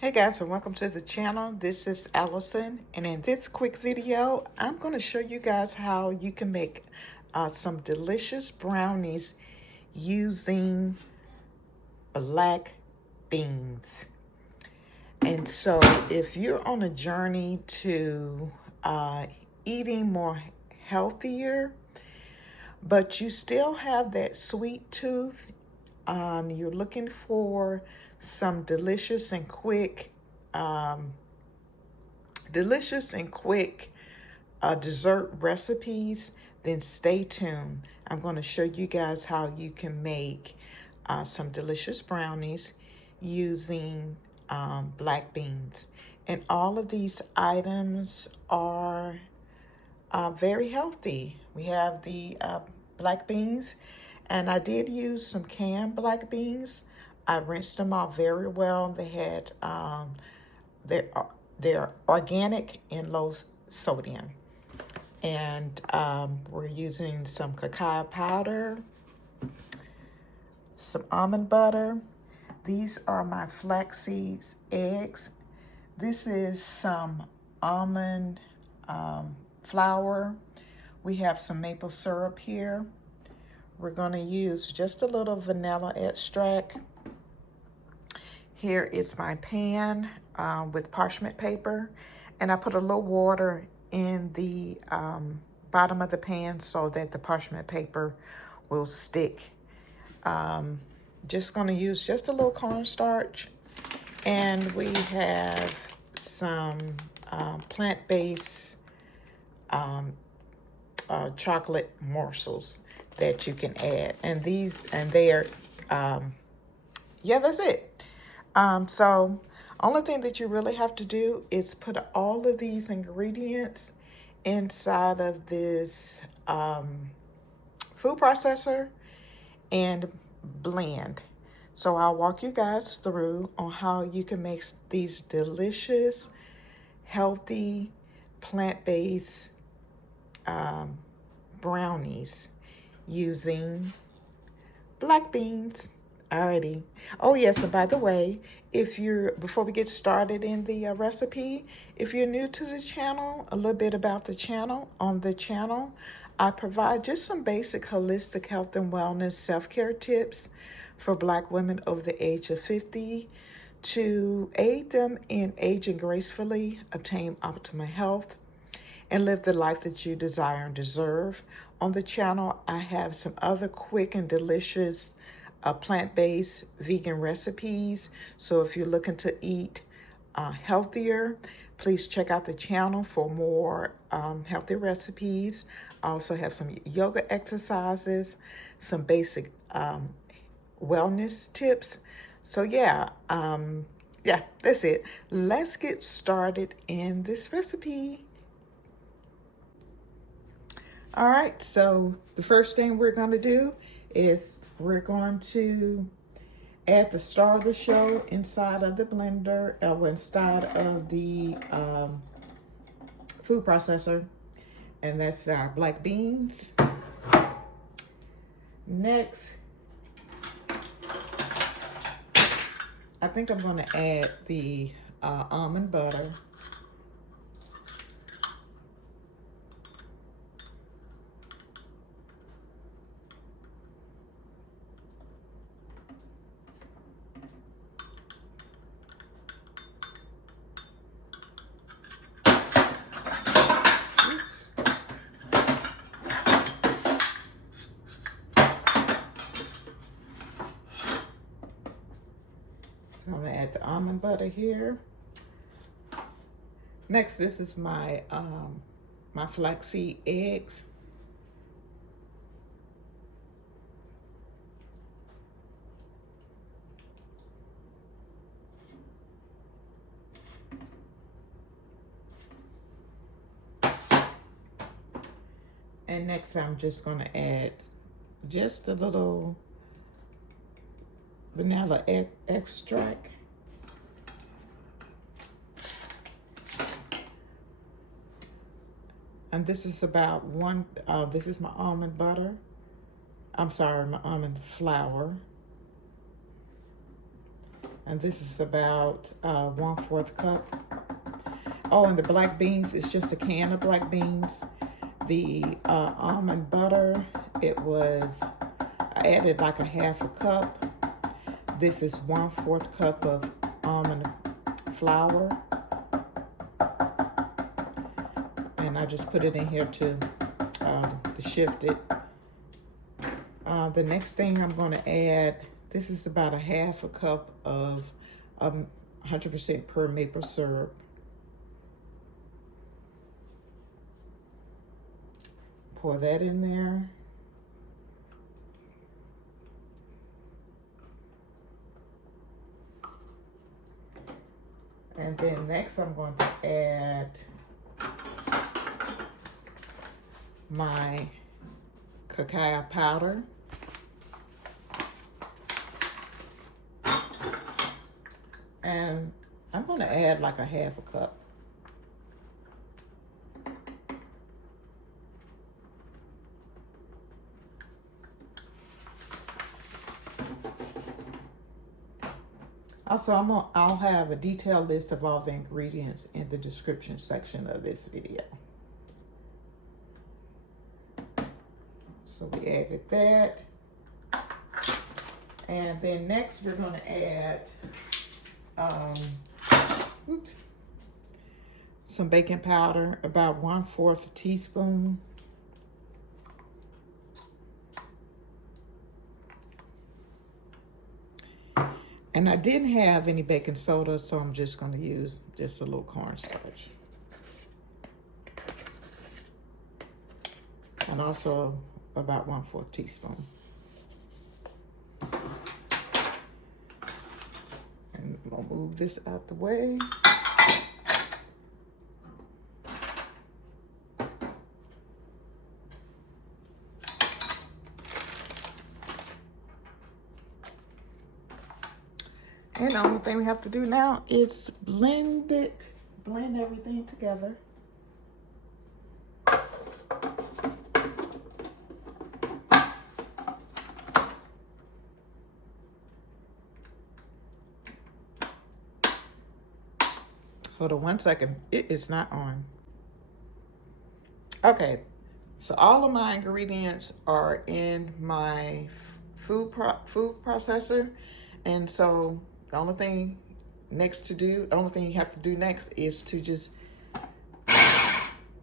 Hey guys, and welcome to the channel. This is Allison, and in this quick video I'm going to show you guys how you can make some delicious brownies using black beans. And so if you're on a journey to eating more healthier, but you still have that sweet tooth, you're looking for some um, delicious and quick dessert recipes, then stay tuned. I'm going to show you guys how you can make some delicious brownies using black beans. And all of these items are very healthy. We have the black beans, and I did use some canned black beans. I rinsed them out very well. They're, they're organic and low sodium. And we're using some cacao powder, some almond butter. These are my flax seeds eggs. This is some almond flour. We have some maple syrup here. We're going to use just a little vanilla extract. Here is my pan with parchment paper, and I put a little water in the bottom of the pan so that the parchment paper will stick. Just going to use just a little cornstarch, and we have some plant-based chocolate morsels that you can add, and they are yeah, that's it. So only thing that you really have to do is put all of these ingredients inside of this food processor and blend. So I'll walk you guys through on how you can make these delicious, healthy, plant-based brownies using black beans. Alrighty. Oh yes, and by the way, before we get started in the recipe, if you're new to the channel, a little bit about the channel. On the channel, I provide just some basic holistic health and wellness self-care tips for Black women over the age of 50 to aid them in aging gracefully, obtain optimal health, and live the life that you desire and deserve. On the channel, I have some other quick and delicious plant-based vegan recipes. So if you're looking to eat healthier, please check out the channel for more healthy recipes. I also have some yoga exercises, some basic wellness tips. So yeah, that's it. Let's get started in this recipe. All right, so the first thing we're going to do is we're going to add the star of the show inside of the blender, or inside of the food processor, and that's our black beans. Next, I think I'm going to add the almond butter. So I'm going to add the almond butter here. Next, this is my my flaxseed eggs. And next, I'm just going to add just a little vanilla extract. And this is about this is my almond butter. I'm sorry, my almond flour. And this is about 1/4 cup. Oh, and the black beans, it's just a can of black beans. The almond butter, I added like a 1/2 cup. This is 1/4 cup of almond flour. And I just put it in here to shift it. The next thing I'm going to add, this is about a 1/2 cup of 100% pure maple syrup. Pour that in there. And then next I'm going to add my cacao powder. And I'm going to add like a 1/2 cup. Also, I'll have a detailed list of all the ingredients in the description section of this video. So we added that. And then next we're going to add some baking powder, about 1/4 teaspoon. And I didn't have any baking soda, so I'm just going to use just a little cornstarch. And also about 1/4 teaspoon. And I'm going to move this out the way. And the only thing we have to do now is blend everything together. Hold on 1 second, it is not on. Okay, so all of my ingredients are in my food processor, and so the only thing you have to do next is to just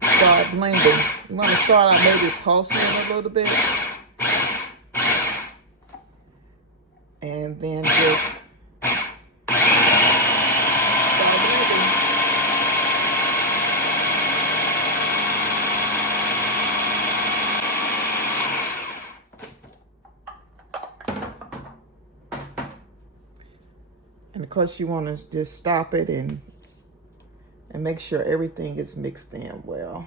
start blending. You want to start out maybe pulsing a little bit, and then just start blending. And of course, you want to just stop it and make sure everything is mixed in well.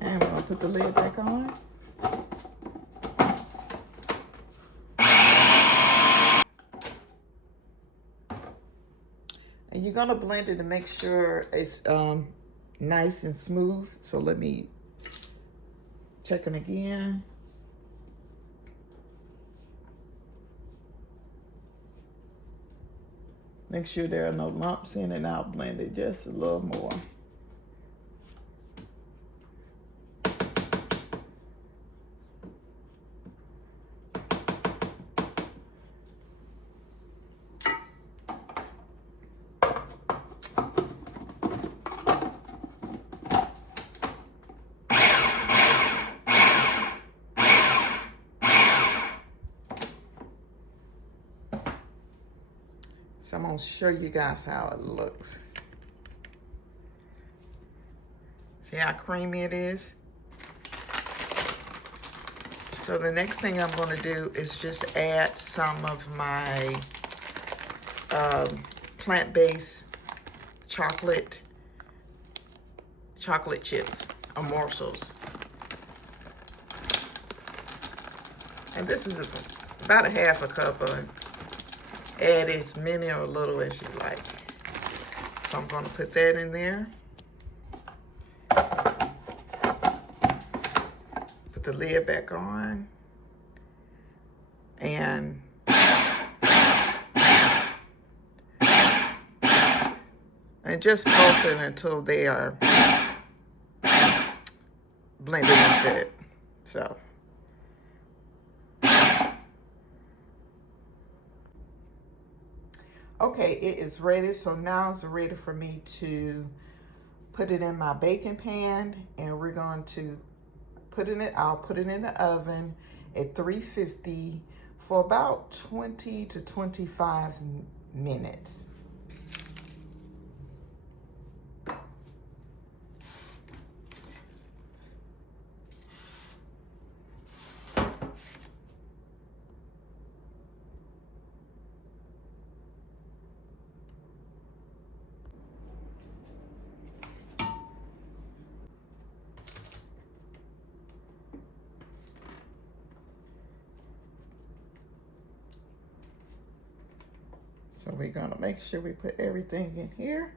And we're going to put the lid back on. And you're going to blend it to make sure it's nice and smooth. So let me check it again. Make sure there are no lumps in it. I'll blend it just a little more. So I'm going to show you guys how it looks. See how creamy it is? So the next thing I'm going to do is just add some of my plant-based chocolate chips or morsels. And this is about a half a cup of, add as many or little as you like. So I'm going to put that in there. Put the lid back on. And just pulse it until they are blended and good. So. Okay, it is ready. So now it's ready for me to put it in my baking pan, and we're going to I'll put it in the oven at 350 for about 20 to 25 minutes. So we're going to make sure we put everything in here.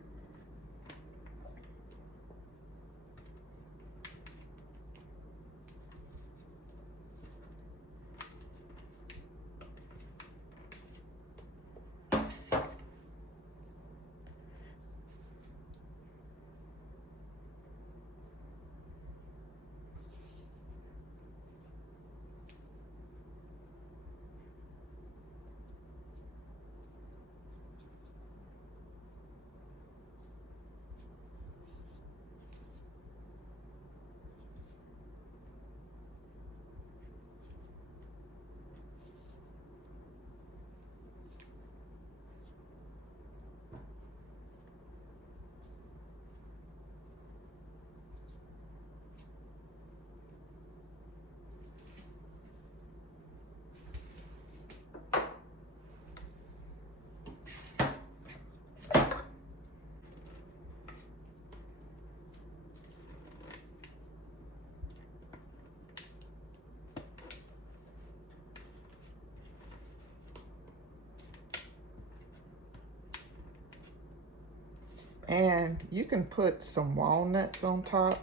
And you can put some walnuts on top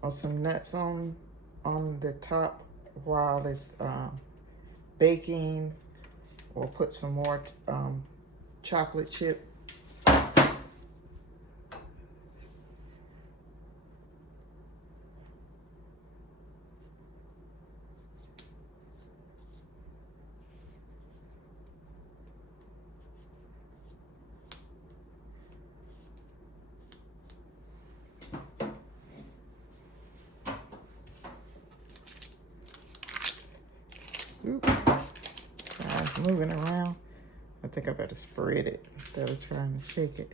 or some nuts on the top while it's baking, or put some more chocolate chip. Oops, I was moving around. I think I better spread it instead of trying to shake it.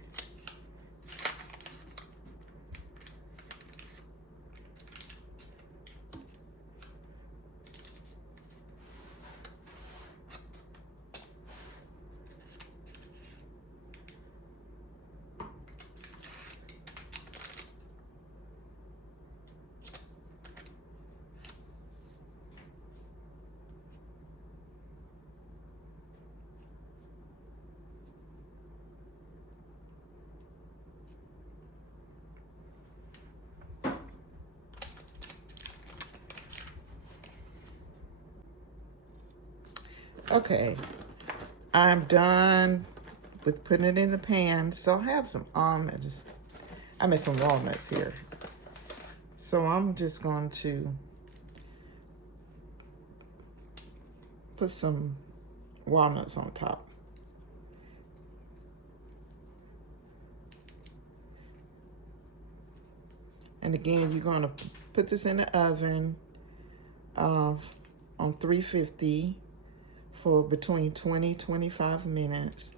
Okay, I'm done with putting it in the pan. So I have some almonds, some walnuts here. So I'm just going to put some walnuts on top. And again, you're going to put this in the oven on 350 for between 20-25 minutes.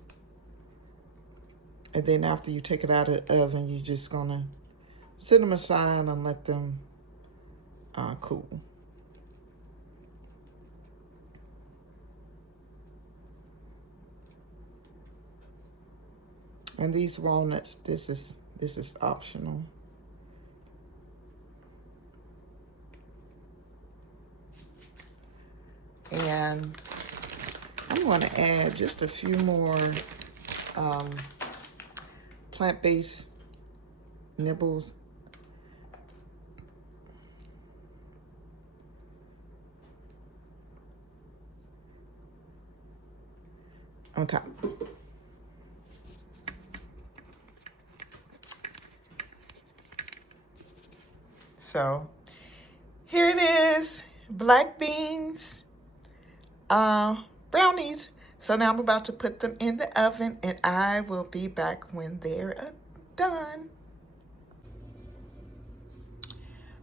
And then after you take it out of the oven, you're just going to set them aside and let them cool. And these walnuts, this is optional. And I'm going to add just a few more um, plant-based nibbles on top. So here it is, black beans brownies. So now I'm about to put them in the oven, and I will be back when they're done.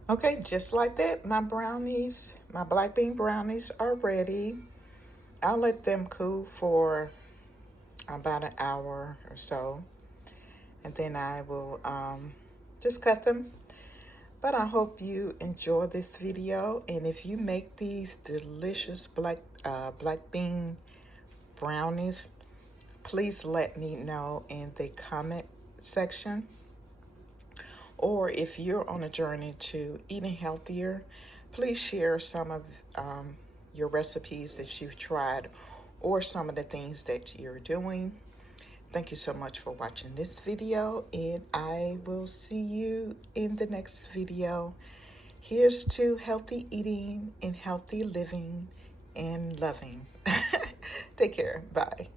Okay, just like that, my brownies, my black bean brownies are ready. I'll let them cool for about an hour or so, and then I will just cut them. But I hope you enjoy this video, and if you make these delicious black bean brownies, please let me know in the comment section. Or if you're on a journey to eating healthier, please share some of your recipes that you've tried or some of the things that you're doing. Thank you so much for watching this video, and I will see you in the next video. Here's to healthy eating and healthy living and loving. Take care. Bye.